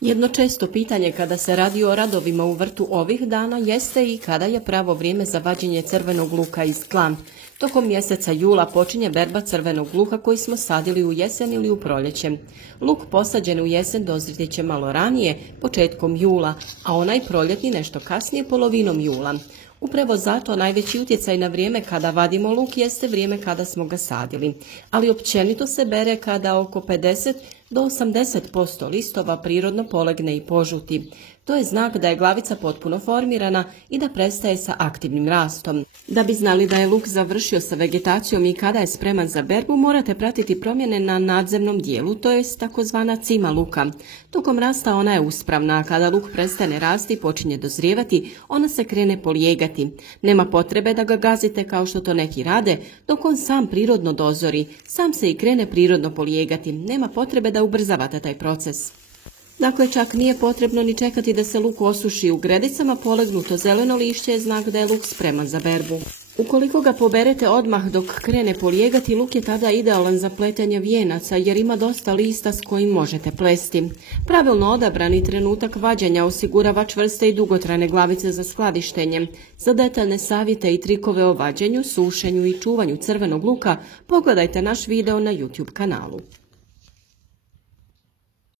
Jedno često pitanje kada se radi o radovima u vrtu ovih dana jeste i kada je pravo vrijeme za vađenje crvenog luka iz tla. Tokom mjeseca jula počinje berba crvenog luka koji smo sadili u jesen ili u proljeće. Luk posađen u jesen dozriti će malo ranije, početkom jula, a onaj proljetni nešto kasnije, polovinom jula. Upravo zato najveći utjecaj na vrijeme kada vadimo luk jeste vrijeme kada smo ga sadili, ali općenito se bere kada oko 50 do 80% listova prirodno polegne i požuti. To je znak da je glavica potpuno formirana i da prestaje sa aktivnim rastom. Da bi znali da je luk završio sa vegetacijom i kada je spreman za berbu, morate pratiti promjene na nadzemnom dijelu, to je takozvana cima luka. Tokom rasta ona je uspravna, a kada luk prestane rasti i počinje dozrijevati, ona se krene polijegati. Nema potrebe da ga gazite kao što to neki rade, dok on sam prirodno dozori, sam se i krene prirodno polijegati. Nema potrebe da ubrzavate taj proces. Dakle, čak nije potrebno ni čekati da se luk osuši u gredicama, polegnuto zeleno lišće je znak da je luk spreman za berbu. Ukoliko ga poberete odmah dok krene polijegati, luk je tada idealan za pletenje vijenaca jer ima dosta lista s kojim možete plesti. Pravilno odabrani trenutak vađenja osigurava čvrste i dugotrajne glavice za skladištenje. Za detaljne savjete i trikove o vađenju, sušenju i čuvanju crvenog luka pogledajte naš video na YouTube kanalu.